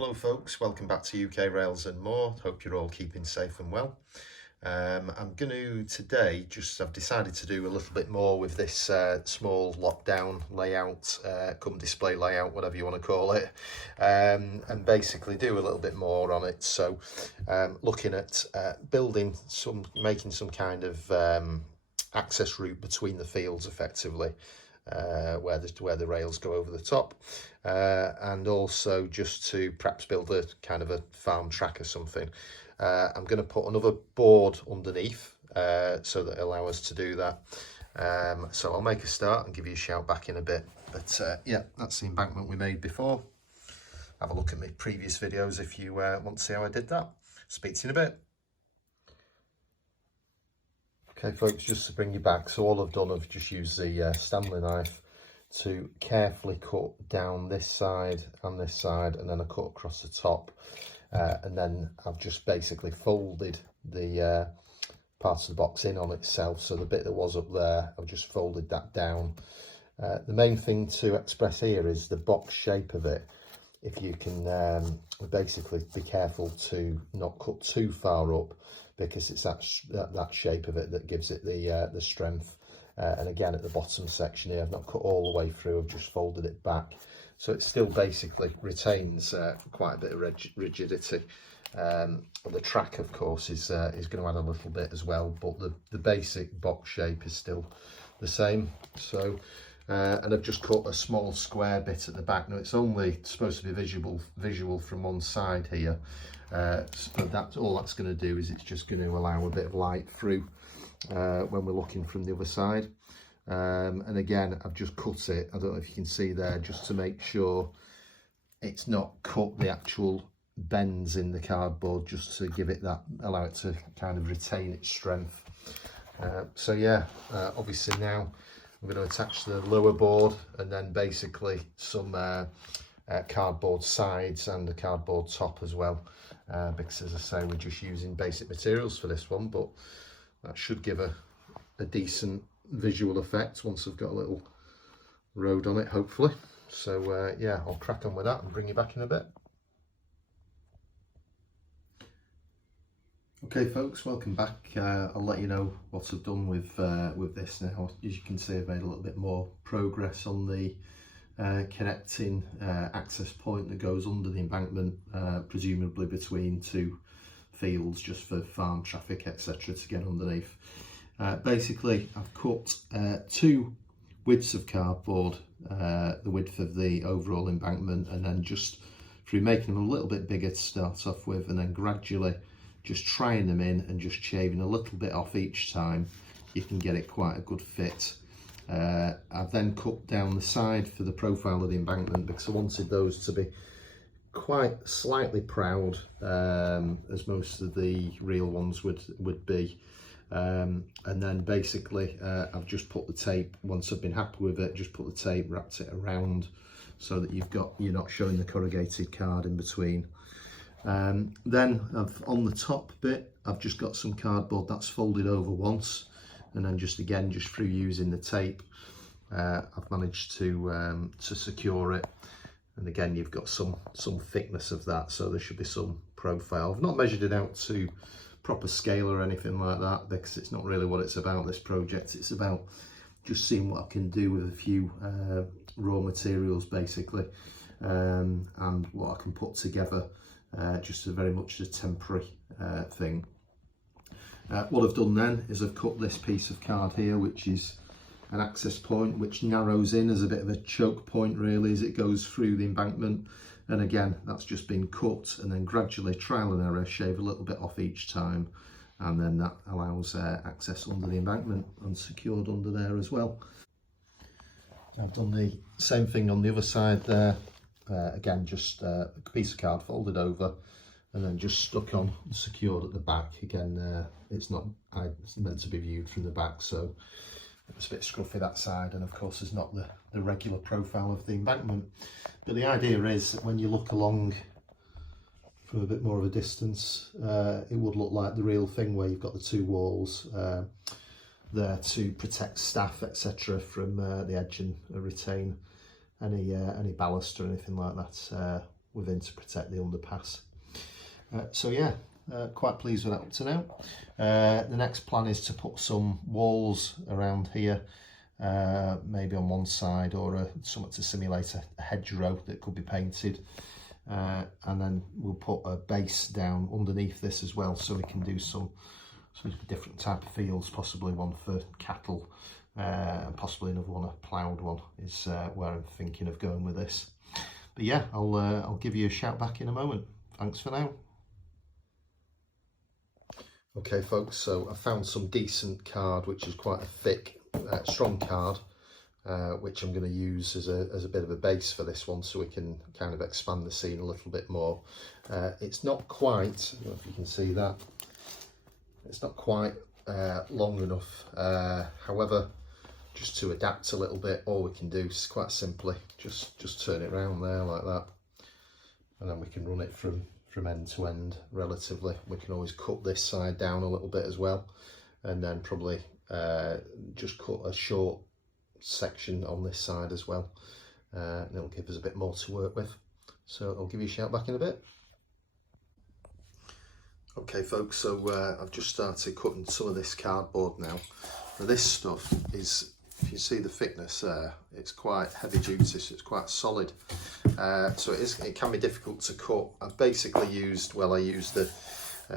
Hello folks, welcome back to UK Rails and More. Hope you're all keeping safe and well. I'm going to today I've decided to do a little bit more with this small lockdown layout, come display layout, whatever you want to call it, and basically do a little bit more on it. So looking at making some kind of access route between the fields effectively. Where the rails go over the top, and also just to perhaps build a kind of a farm track or something. I'm going to put another board underneath so that it'll allow us to do that. So I'll make a start and give you a shout back in a bit. But yeah, that's the embankment we made before. Have a look at my previous videos if you want to see how I did that. Speak to you in a bit. Okay folks, just to bring you back, so all I've done, I've just used the Stanley knife to carefully cut down this side and this side, and then I cut across the top, and then I've just basically folded the part of the box in on itself, so the bit that was up there, I've just folded that down. The main thing to express here is the box shape of it. If you can basically be careful to not cut too far up, because it's that shape of it that gives it the strength. And again, at the bottom section here, I've not cut all the way through, I've just folded it back, so it still basically retains quite a bit of rigidity. The track, of course, is going to add a little bit as well, but the basic box shape is still the same. So and I've just cut a small square bit at the back. Now it's only supposed to be visual from one side here, but that's all that's going to do, is it's just going to allow a bit of light through when we're looking from the other side. And again, I've just cut it, I don't know if you can see there, just to make sure it's not cut the actual bends in the cardboard, just to give it that, allow it to kind of retain its strength. So yeah, obviously now I'm going to attach the lower board, and then basically some cardboard sides and a cardboard top as well, because as I say, we're just using basic materials for this one, but that should give a decent visual effect once I've got a little road on it, hopefully. So yeah, I'll crack on with that and bring you back in a bit. Okay folks, welcome back. I'll let you know what I've done with this now. As you can see, I've made a little bit more progress on the connecting access point that goes under the embankment, presumably between two fields, just for farm traffic, etc., to get underneath. Basically, I've cut two widths of cardboard, the width of the overall embankment, and then just through making them a little bit bigger to start off with, and then gradually just trying them in and just shaving a little bit off each time, you can get it quite a good fit. I've then cut down the side for the profile of the embankment, because I wanted those to be quite slightly proud, as most of the real ones would be. And then basically I've just put the tape, once I've been happy with it, just put the tape, wrapped it around so that you're not showing the corrugated card in between. Then on the top bit, I've just got some cardboard that's folded over once, and then just through using the tape, I've managed to secure it. And again, you've got some thickness of that, so there should be some profile. I've not measured it out to proper scale or anything like that, because it's not really what it's about, this project. It's about just seeing what I can do with a few raw materials basically, and what I can put together, just very much a temporary thing. What I've done then is I've cut this piece of card here, which is an access point, which narrows in as a bit of a choke point really as it goes through the embankment. And again, that's just been cut, and then gradually, trial and error, shave a little bit off each time, and then that allows access under the embankment and secured under there as well. I've done the same thing on the other side there. Again, just a piece of card folded over and then just stuck on and secured at the back. Again, it's meant to be viewed from the back, so it's a bit scruffy that side, and of course there's not the regular profile of the embankment. But the idea is that when you look along from a bit more of a distance, it would look like the real thing, where you've got the two walls there to protect staff, etc., from the edge, and retain any ballast or anything like that within to protect the underpass. So yeah, quite pleased with that up to now. The next plan is to put some walls around here, maybe on one side, or something to simulate a hedgerow that could be painted. And then we'll put a base down underneath this as well, so we can do some different type of fields, possibly one for cattle, and possibly another one, a ploughed one, is where I'm thinking of going with this. But yeah, I'll give you a shout back in a moment. Thanks for now. Okay folks, so I found some decent card, which is quite a thick, strong card, which I'm going to use as a bit of a base for this one, so we can kind of expand the scene a little bit more. It's not quite, I don't know if you can see that, it's not quite long enough. However, just to adapt a little bit, all we can do is quite simply just turn it around there like that, and then we can run it from end to end relatively. We can always cut this side down a little bit as well, and then probably just cut a short section on this side as well, and it'll give us a bit more to work with. So I'll give you a shout back in a bit. Okay folks, so I've just started cutting some of this cardboard now. Now this stuff is, if you see the thickness there, it's quite heavy duty, so it's quite solid. So it can be difficult to cut. I've basically used, well, I used the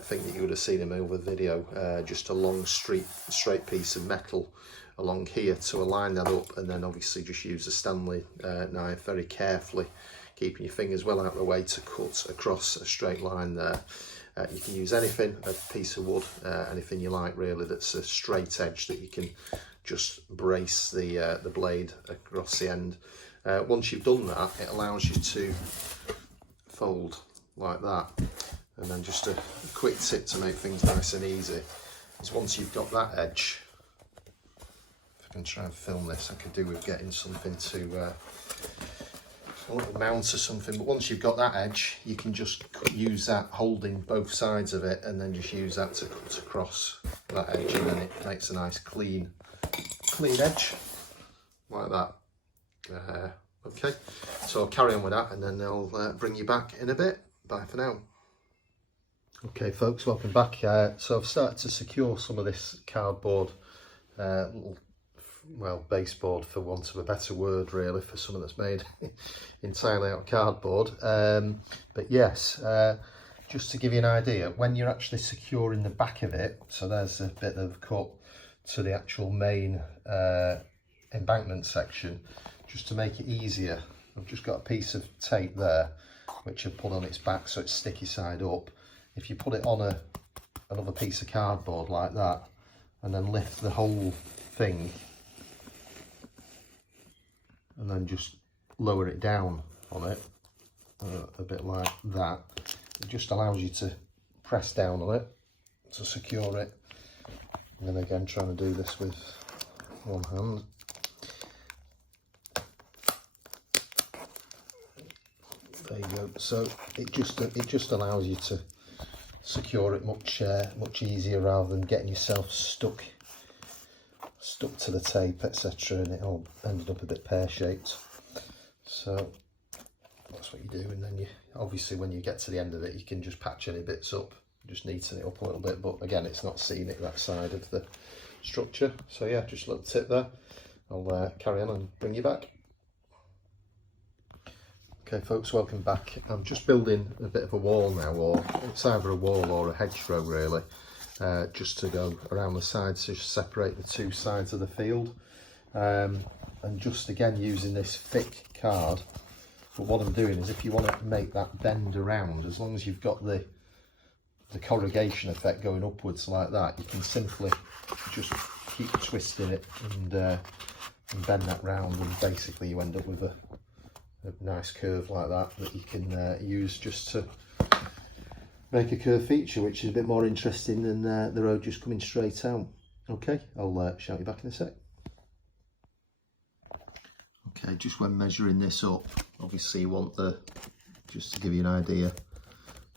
thing that you would have seen in my other video, just a long straight piece of metal along here to align that up, and then obviously just use a Stanley knife very carefully, keeping your fingers well out of the way to cut across a straight line there. You can use anything, a piece of wood, anything you like really, that's a straight edge that you can just brace the blade across the end. Once you've done that, it allows you to fold like that. And then just a quick tip to make things nice and easy is, once you've got that edge, if I can try and film this, I could do with getting something to a little mount or something, but once you've got that edge, you can just use that holding both sides of it, and then just use that to cut across that edge, and then it makes a nice clean edge like that. Okay, so I'll carry on with that, and then I'll bring you back in a bit. Bye for now. Okay folks, welcome back. So I've started to secure some of this cardboard, little, well, baseboard for want of a better word really, for something that's made entirely out of cardboard. But yes, just to give you an idea, when you're actually securing the back of it, so there's a bit of cut to the actual main embankment section, just to make it easier, I've just got a piece of tape there which I've put on its back so it's sticky side up. If you put it on another piece of cardboard like that, and then lift the whole thing, and then just lower it down on it, a bit like that, it just allows you to press down on it to secure it. And then again, trying to do this with one hand. There you go. So it just allows you to secure it much easier, rather than getting yourself stuck to the tape, etc., and it all ended up a bit pear-shaped. So that's what you do, and then you obviously, when you get to the end of it, you can just patch any bits up, just neaten it up a little bit. But again, it's not scenic, that side of the structure. So yeah, just a little tip there. I'll carry on and bring you back. Okay folks, welcome back. I'm just building a bit of a wall now, or it's either a wall or a hedgerow really, just to go around the sides to separate the two sides of the field. And just again using this thick card, but what I'm doing is, if you want to make that bend around, as long as you've got the corrugation effect going upwards like that, you can simply just keep twisting it and bend that round, and basically you end up with a nice curve like that you can use just to make a curve feature, which is a bit more interesting than the road just coming straight out. Okay, I'll shout you back in a sec. Okay, just when measuring this up, obviously you want just to give you an idea,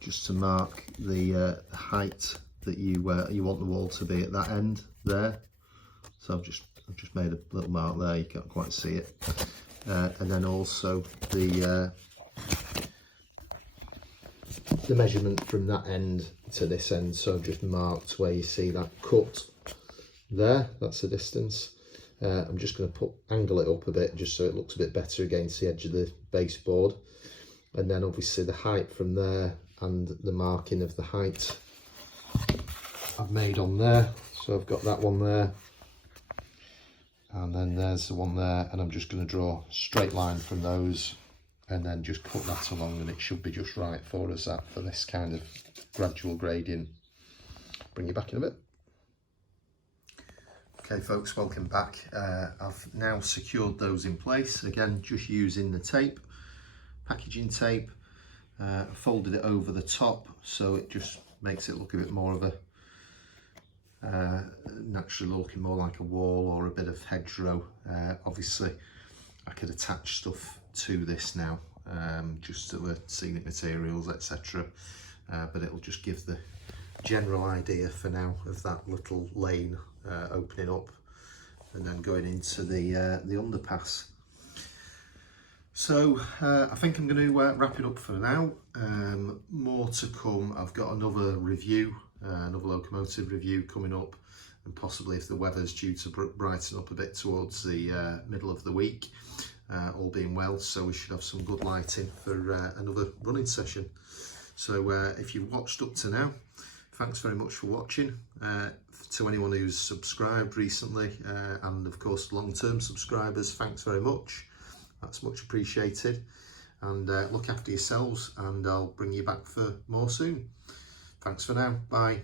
just to mark the height that you want the wall to be at that end there. So I've just made a little mark there, you can't quite see it. And then also the the measurement from that end to this end, so I've just marked where you see that cut there, that's the distance. I'm just going to angle it up a bit just so it looks a bit better against the edge of the baseboard, and then obviously the height from there and the marking of the height I've made on there. So I've got that one there, and then there's the one there, and I'm just going to draw a straight line from those and then just cut that along, and it should be just right for us for this kind of gradual gradient. Bring you back in a bit. Okay folks, welcome back. I've now secured those in place, again just using the tape, packaging tape. Folded it over the top so it just makes it look a bit more of a naturally looking more like a wall or a bit of hedgerow. Obviously I could attach stuff to this now, just to the scenic materials, etc. But it'll just give the general idea for now of that little lane opening up and then going into the underpass. So I think I'm going to wrap it up for now. More to come. I've got another review, another locomotive review coming up, and possibly if the weather's due to brighten up a bit towards the middle of the week, all being well, so we should have some good lighting for another running session. So if you've watched up to now, thanks very much for watching. To anyone who's subscribed recently, and of course long-term subscribers, thanks very much. That's much appreciated, and look after yourselves, and I'll bring you back for more soon. Thanks for now, bye.